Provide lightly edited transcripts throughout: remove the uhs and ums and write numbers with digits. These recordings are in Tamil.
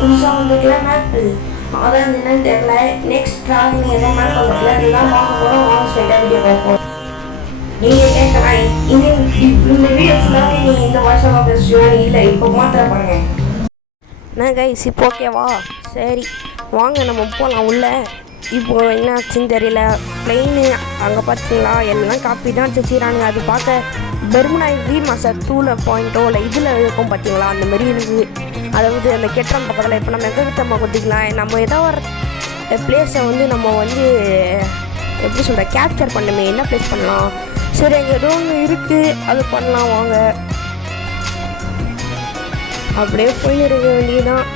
புதுசாக வந்துருக்கல மேப்பு அதான் என்னன்னு தெரியல. நெக்ஸ்ட் ட்ராவலிங் எதாவது மேப் வந்துருக்கல இதுதான் பார்க்க போகிறோம். வாங்க ஸ்ட்ரைட்டாக வீடியோ பார்ப்போம். நீங்கள் கேட்கலாம் இந்த வீடியோ ஃபுல்லாக நீ இந்த வருஷமாக பேசுவியோ இல்லை இப்போ மாத்திர பாருங்க. என்ன கைஸ் இப்போ ஓகேவா? சரி வாங்க நம்ம போகலாம் உள்ள. இப்போ என்ன ஆச்சுன்னு தெரியல. பிளெயினு அங்கே பார்த்தீங்களா எல்லாம் காப்பி தான் வச்சுக்கிறானுங்க. அது பார்க்க பெர்முடா ரீமாஸ்டர் 2.0 இல்லை இதில் இருக்கும் பார்த்தீங்களா அந்த மாதிரி இருக்குது. அதாவது அந்த கெட்டம் பக்கத்தில் இப்போ நம்ம எக்கத்தம்மா கொட்டிக்கலாம். நம்ம ஏதோ ஒரு பிளேஸை வந்து நம்ம வந்து எப்படி சொல்கிற கேப்சர் பண்ணுமே என்ன பிளேஸ் பண்ணலாம். சரி அங்கே ஏதோ ஒன்று இருக்குது அது பண்ணலாம் வாங்க. அப்படியே போயிருக்க வேண்டியதுதான்.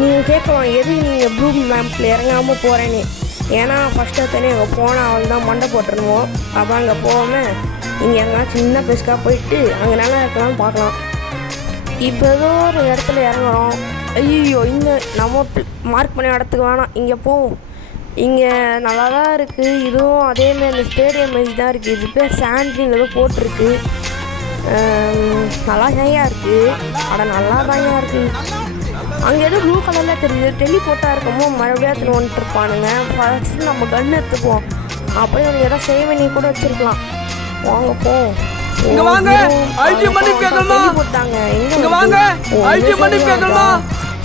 நீங்கள் கேட்கலாம் எது நீங்கள் ப்ளூ மேப்பில் இறங்காமல் போகிறேன்னு. ஏன்னா ஃபஸ்ட்டு தானே அங்கே போனால் அவள் தான் மண்டை போட்டுருவோம். அப்போ அங்கே போகாமல் இங்கே எங்கேயாச்சும் சின்ன பிளேஸ்க்காக போயிட்டு அங்கே நல்லா இருக்கலாம்னு பார்க்கலாம். இப்போ ஏதோ ஒரு இடத்துல இறங்குறோம். ஐயோ இந்த நம்ம மார்க் பண்ண இடத்துக்கு வேணாம், இங்கே போவோம். இங்கே நல்லா தான் இருக்குது. இதுவும் அதேமாதிரி இந்த ஸ்டேடியம் மாதிரி தான் இருக்குது. இது பேர் சாண்டின் ஏதோ போட்டிருக்கு. நல்லா ஹையாக இருக்குது. ஆனால் நல்லா தாயாக இருக்குது. அங்கே ஏதோ ப்ளூ கலரில் தெரியுது. டெலிபோர்ட்டாக இருக்கமோ மறுபடியும் எடுத்துன்னு வந்துட்டுருப்பானுங்க. ஃபஸ்ட்டு நம்ம கன்று எடுத்துப்போம். அப்படியே அவனுக்கு ஏதோ சேவ் பண்ணி கூட வச்சுருக்கலாம். வாங்க போவோம். போட்டாங்க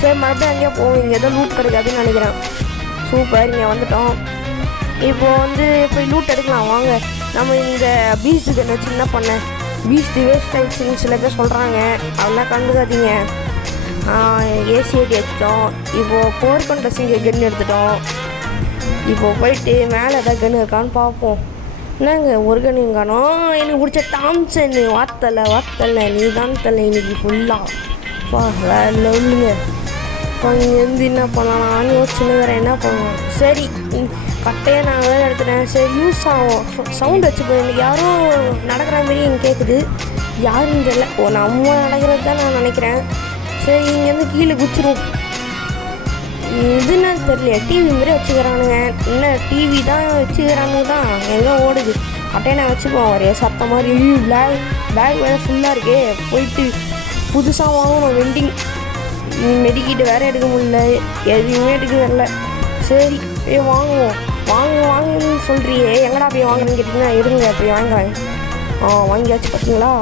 சரி மறுபடியும் அங்கேயே போவோம். இங்கே ஏதோ லூட் கிடைக்காதுன்னு நினைக்கிறேன். சூப்பர் இங்கே வந்துட்டோம். இப்போ வந்து போய் லூட் எடுக்கலாம் வாங்க. நம்ம இந்த பீஸ்ட்டு கன்று வச்சு என்ன பண்ணேன் பீஸ்ட்டு வேஸ்ட் ஆகிடுச்சின்னு சில பேர் சொல்கிறாங்க. அதெல்லாம் கண்டுக்காதீங்க. ஏசிஐடி வச்சிட்டோம். இப்போது போர் கண்டஸ்டிங்க கன்று எடுத்துட்டோம். இப்போது போயிட்டு மேலே ஏதாவது கன்று இருக்கான்னு பார்ப்போம். என்னங்க ஒரு கன்று காணோம். எனக்கு பிடிச்ச டாம்சன் வார்த்தலை நீ தான் தலை இன்னைக்கு ஃபுல்லாக வேறு லெவலுங்க. இப்போ இங்கேருந்து என்ன பண்ணலாம்னு யோசிச்சுன்னு வேறு என்ன பண்ணலாம். சரி கட்டையை நான் வேறு எடுத்துட்டேன். சரி யூஸ் ஆகும் சவுண்ட் வச்சு போய் யாரும் நடக்கிற மாதிரி எனக்கு கேட்குது. யாரும் தெரியல. நம்ம நடக்கிறது தான் நான் நினைக்கிறேன். சரி இங்கேருந்து கீழே குச்சிரும். இதுன்னு தெரியல. டிவி மாதிரி வச்சுக்கிறானுங்க. என்ன டிவி தான் வச்சுக்கிறானுங்க தான் எங்கே ஓடுது. கட்டையை நான் வச்சுப்போம் ஒரே சத்தம் மாதிரி. பேக் வேறு ஃபுல்லாக இருக்கே. போயிட்டு புதுசாக வாங்கணும். வெண்டிங் மெடிக்கிட்டு வேறு எடுக்க முடியல. எதுவுமே எடுக்க வரல. சரி போய் வாங்குவோம். வாங்குன்னு சொல்கிறியே எங்கடா போய் வாங்குறேன்னு கேட்டிங்கன்னா இருங்க போய் வாங்குறேன். வாங்கியாச்சு பார்த்தீங்களா.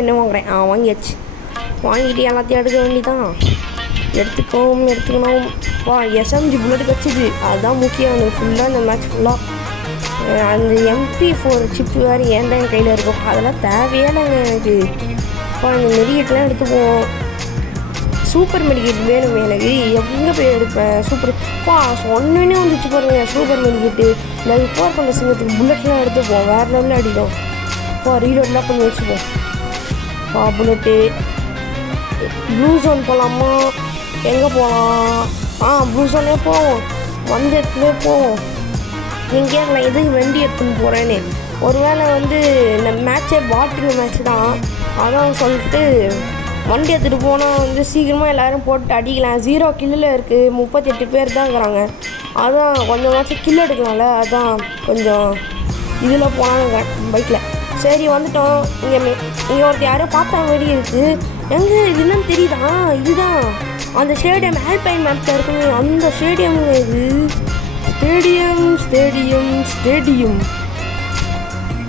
என்ன வாங்குறேன். வாங்கியாச்சு. வாங்கிட்டு எல்லாத்தையும் எடுக்க வேண்டிதான். எடுத்துக்கணும். எஸ்எம்ஜி புல்லட் கச்சுது. அதுதான் முக்கியம். அந்த ஃபுல்லாக இந்த மேட்ச் ஃபுல்லாக அந்த MP4 சிப்பு வேறு ஏன்டா என் கையில் இருக்கும். அதெல்லாம் தேவையில்லைங்க எனக்கு. இந்த மெடிக்கெட்லாம் எடுத்துக்குவோம். சூப்பர் மெடிக்கெட் வேணும் எனக்கு. எங்கே போய் எடுப்பேன் சூப்பர் ஒன்றுனே வந்துச்சு பாருங்க. சூப்பர் மெடிக்கெட்டு இந்த போர் பண்ணுற சிங்கத்துக்கு புல்லட்லாம் எடுத்துப்போம். வேறு லெவலில் அடிக்கும். ரீலோட்லாம் பண்ணி வச்சுப்போம். புல்லட்டு ப்ளூ ஜோன் போகலாமா எங்கே போகலாம். ப்ளூ ஜோனே போவோம். வந்து எடுத்துகிட்டே போவோம். நீங்கள் கேட்கலாம் எதுக்கு வண்டி எடுத்துன்னு போகிறேன்னு. ஒருவேளை வந்து இந்த மேட்சே பாட்டிங் மேட்ச் தான். அதான் சொல்லிட்டு வண்டி எடுத்துகிட்டு போனால் வந்து சீக்கிரமாக எல்லோரும் போட்டு அடிக்கலாம். 0 கில்லில் இருக்குது. 38 பேர் தான் இருக்கிறாங்க. அதான் கொஞ்சமாச்சும் கில் எடுக்கலாம்ல. அதான் கொஞ்சம் இதில் போனாங்க பைக்கில். சரி வந்துட்டோம். இங்கே ஒருத்தர் யாரும் பார்த்தா மாதிரி இருக்குது. எங்கே இது என்னன்னு தெரியுதா. இதுதான் அந்த ஸ்டேடியம் ஆல்பைன் மேப்ல இருக்குங்க. அந்த ஸ்டேடியமுங்க இது. ஸ்டேடியம்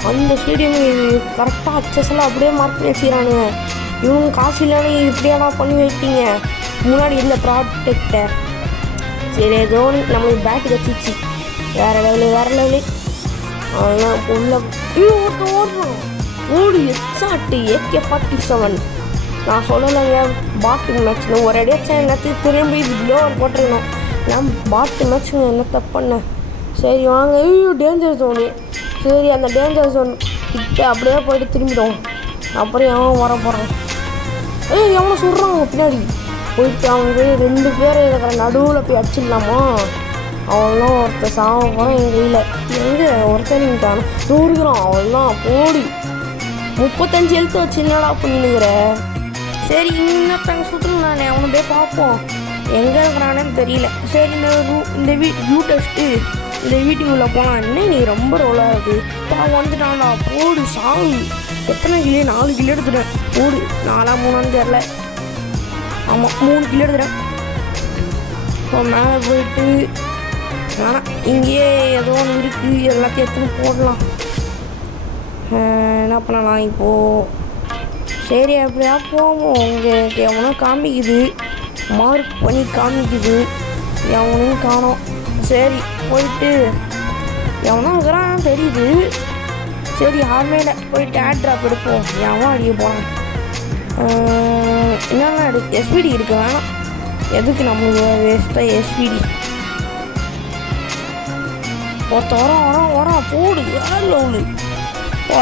அந்த ஸ்டேடியம் இது. கரெக்டாக அச்சஸெல்லாம் அப்படியே மார்க் பண்ணி வச்சுக்கிறானுங்க. இவங்க காசு இல்லைன்னு இப்படியாடா பண்ணி வைப்பீங்க. முன்னாடி இல்லை ப்ராடக்டை. சரி ஏதோ நம்மளுக்கு பேட்டு கச்சிச்சு. வேறு லெவலு. அதெல்லாம் உள்ள ஓடுறோம். Exact AK-47. நான் சொல்லலைங்க பாட்டு மேட்ச்னு ஒரு அடியாச்சும் எல்லாத்தையும் திரும்பி க்ளோவர் போட்டுருக்கணும். நான் பாட்டு மேட்ச்சுங்க என்ன தப்பு பண்ணேன். சரி வாங்க. Danger zone. சரி அந்த டேஞ்சர் ஜோன் கிட்ட அப்படியே போய்ட்டு திரும்பிடுவோம். அப்புறம் எவன் வர போகிறான். எவனை சொல்கிறாங்க பின்னாடி போயிட்டு அவங்க 2 பேர் இருக்கிற நடுவில் போய் அடிச்சிடலாமா. அவள்லாம் ஒருத்தர் சாவ போகிறான் என் கையில். எங்கே ஒருத்தர் நின்ட்டானா தூருக்குறான். அவள்லாம் போடி 35 எழுத்து வச்சு என்னடா பண்ணினுங்கிற. சரி இன்னொருத்தங்க சுற்றுங்க. நான் அவனை போய் பார்ப்போம் எங்கே இருக்கிறானேன்னு தெரியல. சரி இந்த வியூ டெஸ்ட்டு இந்த வீட்டுக்குள்ளே போனால் என்ன நீ ரொம்ப ரோலாக இருக்குது. வந்துட்டான்டா போடு சாவு. எத்தனை கிலோ 4 கிலோ எடுத்துட்டேன். போடு 4ஆ 3ஆன்னு தெரில. ஆமாம் 3 கிலோ எடுத்துகிறேன். இப்போ மேலே போயிட்டு ஆனால் இங்கேயே ஏதோ ஒன்று இருக்குது, எல்லாத்தையும் எடுத்துன்னு போடலாம். என்ன பண்ணலாம் இப்போது? சரி அப்படியா போவோம். உங்களுக்கு எவனோ காமிக்குது, மார்க் பண்ணி காமிக்குது, எவனும் காணோம். சரி போயிட்டு எவனோ இருக்கிறான் தெரியுது. சரி யாருமே இல்லை, போயிட்டு ஏர் ட்ராப் எடுப்போம். எவன் அடிக்க போனான்? என்னென்ன எஸ்பிடி இருக்கு, வேணாம். எதுக்கு நம்மளுக்கு வேஸ்ட்டாக எஸ்பிடி? ஒருத்தன் வரான் போடு வேறு லெவலு.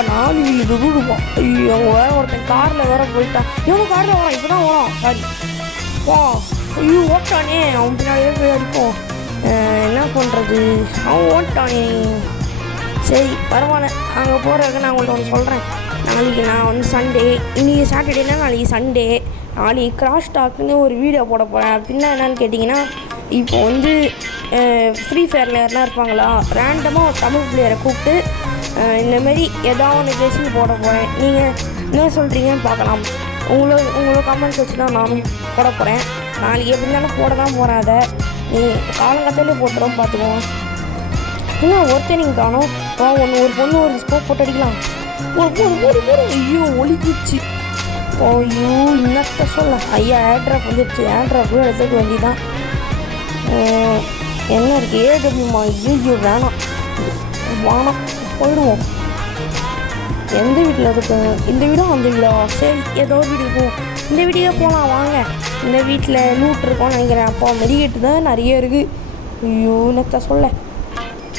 4 ரூபாய். ஐயோ வேற ஒருத்தன் காரில் வேற போயிட்டான். இவனும் காரில் வரான், இப்போ தான் வரான். சாரி ஐயோ ஓட்டானே, அவன் பின்னாடியே போய் அடிப்போம். என்ன பண்ணுறது, அவன் ஓட்டானே. சரி பரவாயில்ல, அங்கே போகிறதுக்கு நான் உங்கள்கிட்ட ஒன்று சொல்கிறேன். நாளைக்கு நான் வந்து சண்டே, இன்றைக்கி சாட்டர்டேனா நாளைக்கு சண்டே. நாளைக்கு கிராஷ் டாக்குன்னு ஒரு வீடியோ போட போகிறேன். அப்படின்னா என்னன்னு கேட்டிங்கன்னா, இப்போ வந்து ஃப்ரீ ஃபயரில் யாருனா இருப்பாங்களா, ரேண்டமாக ஒரு தமிழ் பிளேயரை கூப்பிட்டு இந்தமாரி ஏதாவது ஒன்று பேசி போட போகிறேன். நீங்கள் என்ன சொல்கிறீங்கன்னு பார்க்கலாம். உங்களோட கமெண்ட்ஸ் வச்சு தான் நானும் போட போகிறேன். நாளைக்கு எப்படி இருந்தாலும் போட தான் போகிறேன். அதை நீ காலங்கத்தாலே போட்டுரும் பார்த்துக்குவோம். இன்னும் ஒருத்தர் நீங்கள் காணும். ஒரு பொண்ணு ஒரு ஸ்கோப் போட்டு அடிக்கலாம். போடு ஐயோ ஒளிக்கிச்சு. ஐயோ இன்னத்த சொல்ல. ஐயா ஏர் ட்ராப் வந்துடுச்சு. ஏர் ட்ராப் கூட எடுத்துக்க வேண்டியதான். என்ன இருக்குது ஏடபிள்யூமா? ஐயோ வேணாம் போயிடுவோம். எந்த வீட்டில் இருக்கும்? இந்த வீடும் அந்த வீடா? சரி ஏதோ ஒரு வீட்டுக்கு போவோம். இந்த வீட்டுக்கே போகலாம் வாங்க. இந்த வீட்டில் லூட் இருக்கோன்னு நினைக்கிறேன். அப்போ மெடிக்கெட்டு தான் நிறைய இருக்குது. ஐயோ என்னத்த சொல்ல.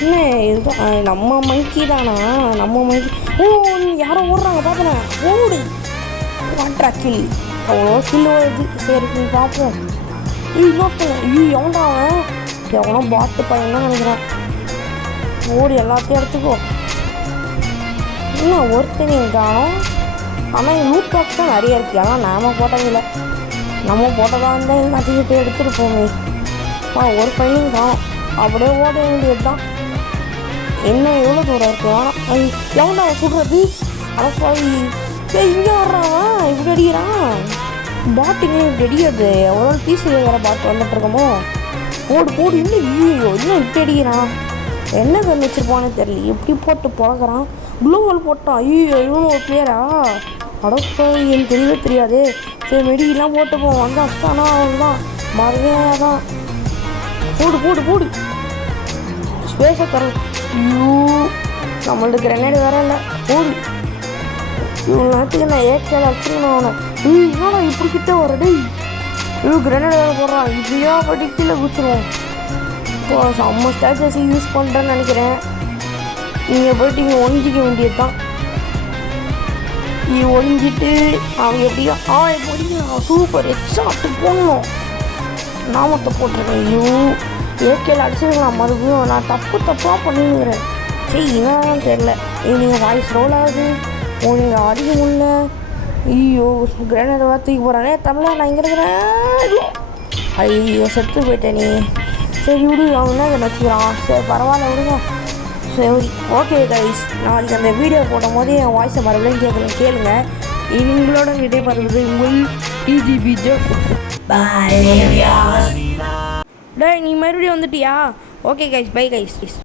என்ன இதுதான் நம்ம மங்கி தானா? நம்ம மங்கி. யாரோ ஓடுறாங்க பார்ப்பேன். ஓடு வாட்ரா கில். அவ்வளோ கில் வருது. சரி பார்ப்போம். எவன்டா அவன்? எவனோ பாட்டு பையன் தான் நினைக்கிறேன். ஓடி எல்லாத்தையும் எடுத்துக்கோ. இன்னும் ஒருத்தனையும் காணும். ஆனால் எங்கள் லூட் பாக்ஸ் தான் நிறைய இருக்குது. ஆனால் நாம் போட்டதில்லை. நம்ம போட்டதாக இருந்தால் எல்லாத்தையும் போய் எடுத்துகிட்டு போமே. ஒரு பையனையும் காணும். அப்படியே ஓட வேண்டியது தான். என்ன எவ்வளோ தூரம் இருக்குது? ஆனால் எவன்டா சுடுறது? அடப்பாவி இங்கே வர்றான், இப்படி அடிக்கிறான். பாட்டுங்க இப்படி அடிக்கிறது. எவ்வளோ பீஸில் வேறு பாட்டு வந்துட்டுருக்கோமோ. போடு இன்னும் இப்படி அடிக்கிறான். என்ன கண் வச்சுருப்பானே தெரியல. எப்படி போட்டு பழகிறான். க்ளோவல் போட்டான். ஐயோ இவனு ஒரு பிளேயரா? அடப்பா எனக்கு தெரியவே தெரியாது. சரி மெடிக்கெலாம் போட்டுப்போம். வந்து அஸ்தானா அவன் தான் மறையாக தான். போடு ஸ்பேஸை தர. ஐயோ நம்மள்ட்ட கிரனேடு வேற இல்லை. போடு இவ்வளோ நேரத்துக்கு நான் ஏற்கால வச்சுருக்கணும் அவனை. என்னடா இப்படி கிட்டே வரடே. கிரனேடு வேறு போடுறான். இப்படியா பட்டி கீழே குச்சிருவோம். இப்போ செம்ம ஸ்டாச்சஸ் யூஸ் பண்ணுறேன்னு நினைக்கிறேன். நீங்கள் போய்ட்டு இங்கே ஒழிஞ்சிக்க வேண்டியது தான். இது ஒழிஞ்சிட்டு அவன் எப்படியா எப்படியும் சூப்பர் எக்ஸாக்ட் போடணும். நாமத்தை போட்டிருக்கேன். ஐயோ ஏற்கையில் அடிச்சிருக்கலாம் மறுபடியும். நான் தப்பாக பண்ணிடுறேன். சரி என்னன்னு தெரில. நீங்கள் வாய்ஸ் ரோல் ஆகுது. நீங்கள் அடிக்க முடியல. ஐயோ கிரேனேட் தூக்கி போகிறானே தமிழா. நான் இங்கே இருக்கிறேன். ஐயோ செத்து போயிட்டேனே. சரி விடு, அவன் என்ன நினச்சிக்கிறான். சரி பரவாயில்ல விடுங்க. சரி ஓகே கைஸ், நாளைக்கு அந்த வீடியோ போடும் போதே என் வாய்ஸை மறுபடியும் கேளுங்க. இவங்களோட விடைபெறுவது உங்கள் டிஜிபி ஜெஃப். டேய் நீ மறுபடியும் வந்துட்டியா? Okay guys, bye guys.